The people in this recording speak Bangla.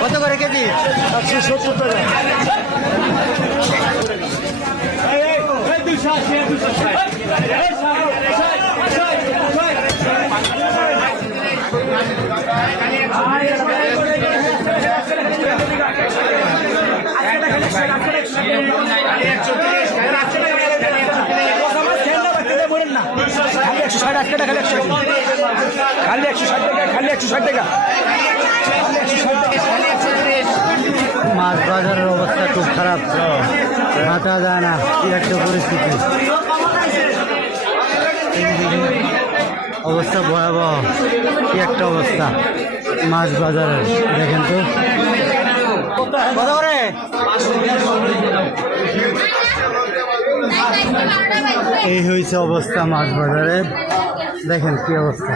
কত করে কেজি? 170 টাকা। মাছ বাজারের অবস্থা খুব খারাপ, হাঁটা যায় না, কি একটা পরিস্থিতি, অবস্থা ভয়াবহ, কি একটা অবস্থা মাছ বাজারের। দেখেন তো কত করে? এই হয়েছে অবস্থা মাছ বাজারে, দেখেন কি অবস্থা।